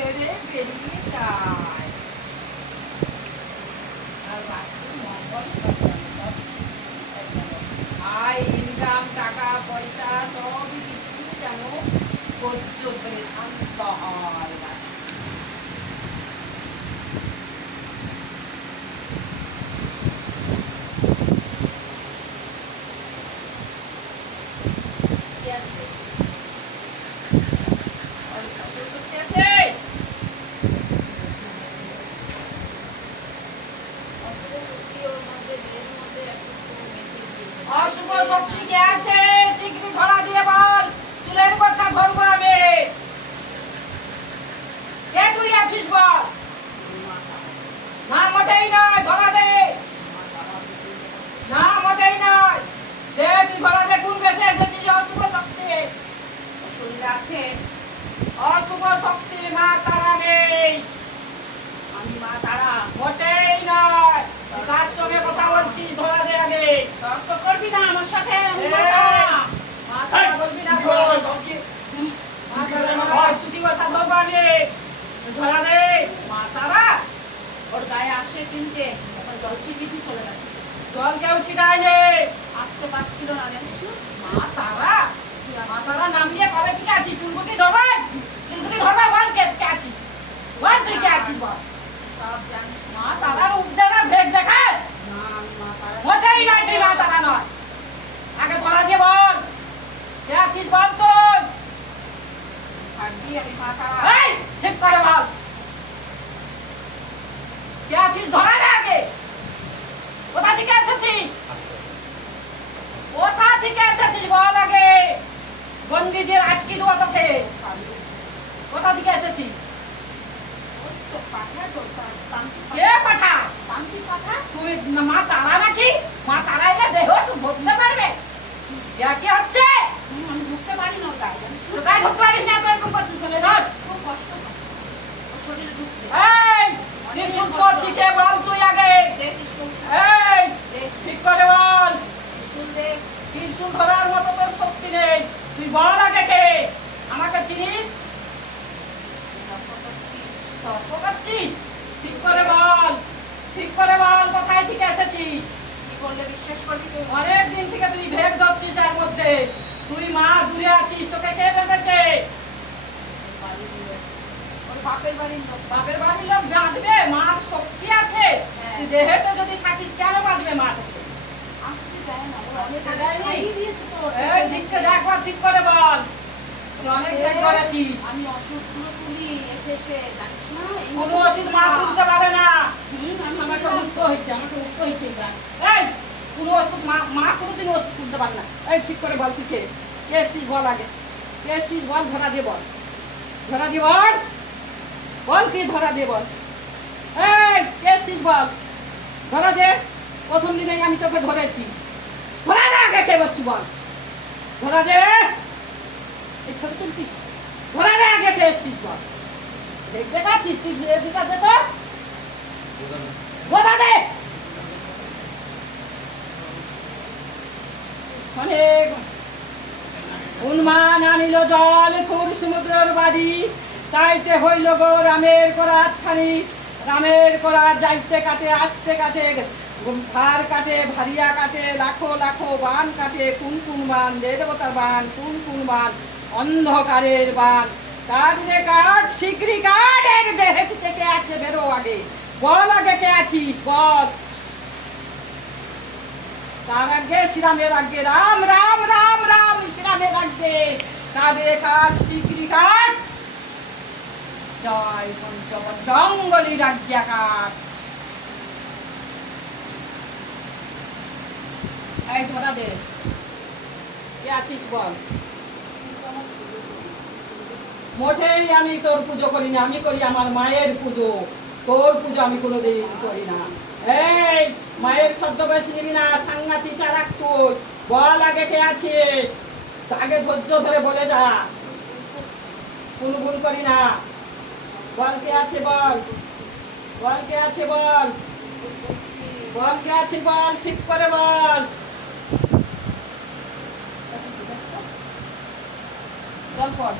ছেড়ে বেরিয়ে যায়। আর বাকি মঙ্গল আয় ইনকাম টাকা পয়সা সবই কিছু যেন ধৈর্য ধরে শান্ত হয়। অশুভ শক্তি কে আছে শীঘ্রই ধরা দিয়ে বল, চুলের কথা ধরবো আমি। কে তুই আছিস বল? না মোটেই নয়, ধরা দে। না মোটেই নয়, দে তুই ধরা দে। কোন বেশে এসেছিস অশুভ শক্তি? শরীরে আছে অশুভ শক্তি মা তারা নেই। আমি মা তারা মোটেই নয়, তুই কার সঙ্গে কথা বলছিস? ধরা দে আগে। তর্ক করবি না আমার সাথে। আমি মা এই, তারা। মা তারা বলবি না তো। মা তারা নয়, চুটি কথা ধরবো আমি। তুই ধরা দে। মা তারা ওর গায়ে আসে তিনটে, এখন জল ছিটিয়ে চলে গেছে। জল কেউ ছিটায়নি। আসতে পারছিল না জানিস না? মা তারা, মা তারা নাম নিয়ে কবে থেকে আছিস? চুলকুটি ধরবাই, চুলকুটি ধরবাই। বল কে কে আছিস? বল তুই কে আছিস বল। সব জানিস না। মা তারার উপদেনা ভেদ দেখায়। না, আমি মা তারা। মোটেই নয়, তুই মা তারা নয়। আগে ধরা দিয়ে বল কে আছিস বল তুই। থাকবি, আমি মা তারা। এই ঠিক করে বল কে আছিস? ধরা দে আগে। কোথা থেকে এসেছিস? কোথা থেকে এসেছিস বল আগে। বন্দি দিয়ে আটকে দেবো তোকে। কোথা থেকে এসেছিস? ওই তো পাঠা তো, তান্ত্রিক কে পাঠা? তান্ত্রিক পাঠা। তুই মা তারা নাকি? মা তারা এলে দেহ ধরতে পারবে? কি হচ্ছে? আমি ঢুকতে পারি না ওর গায়ে, জানিস না? তো গায়ে ধরতে পারিস না তো এরকম করছিস কেন? ধর। খুব কষ্ট হয় ওর শরীরে ঢুকতে। এই ত্রিশূল করছিস কে বল তুই আগে। দে ত্রিশূল, এই দে ঠিক করে বল। ত্রিশূল দে। ত্রিশূল ধরার মতো তোর শক্তি নেই। তুই বল আগে কে। আমাকে চিনিস? তর্ক করছিস? ঠিক করে বল, ঠিক করে বল কোথায় থেকে এসেছিস? কি বললে বিশ্বাস করবি তুই? অনেক দিন থেকে তুই ভেদ ধরছিস এর মধ্যে। তুই মা দূরে আছিস, তোকে কে বেঁধেছে? ওর বাপের বাড়ির লোক। বাপের বাড়ির লোক বাঁধবে? মার শক্তি আছে। হ্যাঁ। তুই দেহে তো যদি থাকিস কেন বাঁধবে মা তোকে? আসতে দেয় না, ওর অনেক আসতে দেয়নি? খাইয়ে দিয়েছে তো। এই ঠিককে দেখবার ঠিক করে বল। তুই অনেক ভেদ ধরেছিস। আমি ওষুধগুলো তুলি এসে এসে, জানিস না? এই কোনো ওষুধ মা তুলতে পারে না। আমি আমাকে উঠতে হয়েছে, আমাকে উঠতে হয়েছে এবার। এই কোনো ওষুধ মা কোনোদিন ওষুধ তুলতে পারে না। এই ঠিক করে বল তুই কে। কে এসছিস বল আগে। কে এসছিস বল, ধরা দিয়ে বল। ধরা দিয়ে বল। বল কি ধরা দিয়ে বল। এই কে এসছিস বল। ধরা দে। প্রথম দিনেই আমি তোকে ধরেছি। ধরা দে আগে কে বসছি বল। ধরা দে। এই ছবি তুলছিস? ধরা দে আগে কে এসছিস বল। দেখতে পাচ্ছিস তুই এদিকে দে তো। ধরা দে। অনেক উন্মান আনিল জল খুব সমুদ্রের বাড়ি, তাইতে হইল গো রামের করাত খানি। রামের করাত যাইতে কাটে আসতে কাটে, ভার কাটে ভারিয়া কাটে, লাখো লাখো বান কাটে। কোন কোন বান? দেবতার বান। কোন কোন বান? অন্ধকারের বান। কাট রে কাট, শিগগিরি কাট। এর দেহে থেকে আছে বেরো আগে। বল আগে কে আছিস বল। তার আগে শ্রীরামের আগে রাম রাম রাম রাম। শ্রীরামের আগে কাটে কাট, শিগগিরি কাট। জয় পঞ্চবদ্রঙ্গলির আজ্ঞা কাট। এই ধরা দে। কে আছিস বল। মোটেই আমি তোর পুজো করি না, আমি করি আমার মায়ের পুজো। তোর পুজো আমি কোনোদিন করি না। এই মায়ের শব্দ বেশি নিবি না, সাংঘাতি চালাক তুই। বল আগে কে আছিস। আগে ধৈর্য ধরে বলে যা, কোনো ভুল করি না। বল কে আছে বল। বল কে আছে বল। বল কে আছে বল, ঠিক করে বল। বল পড়।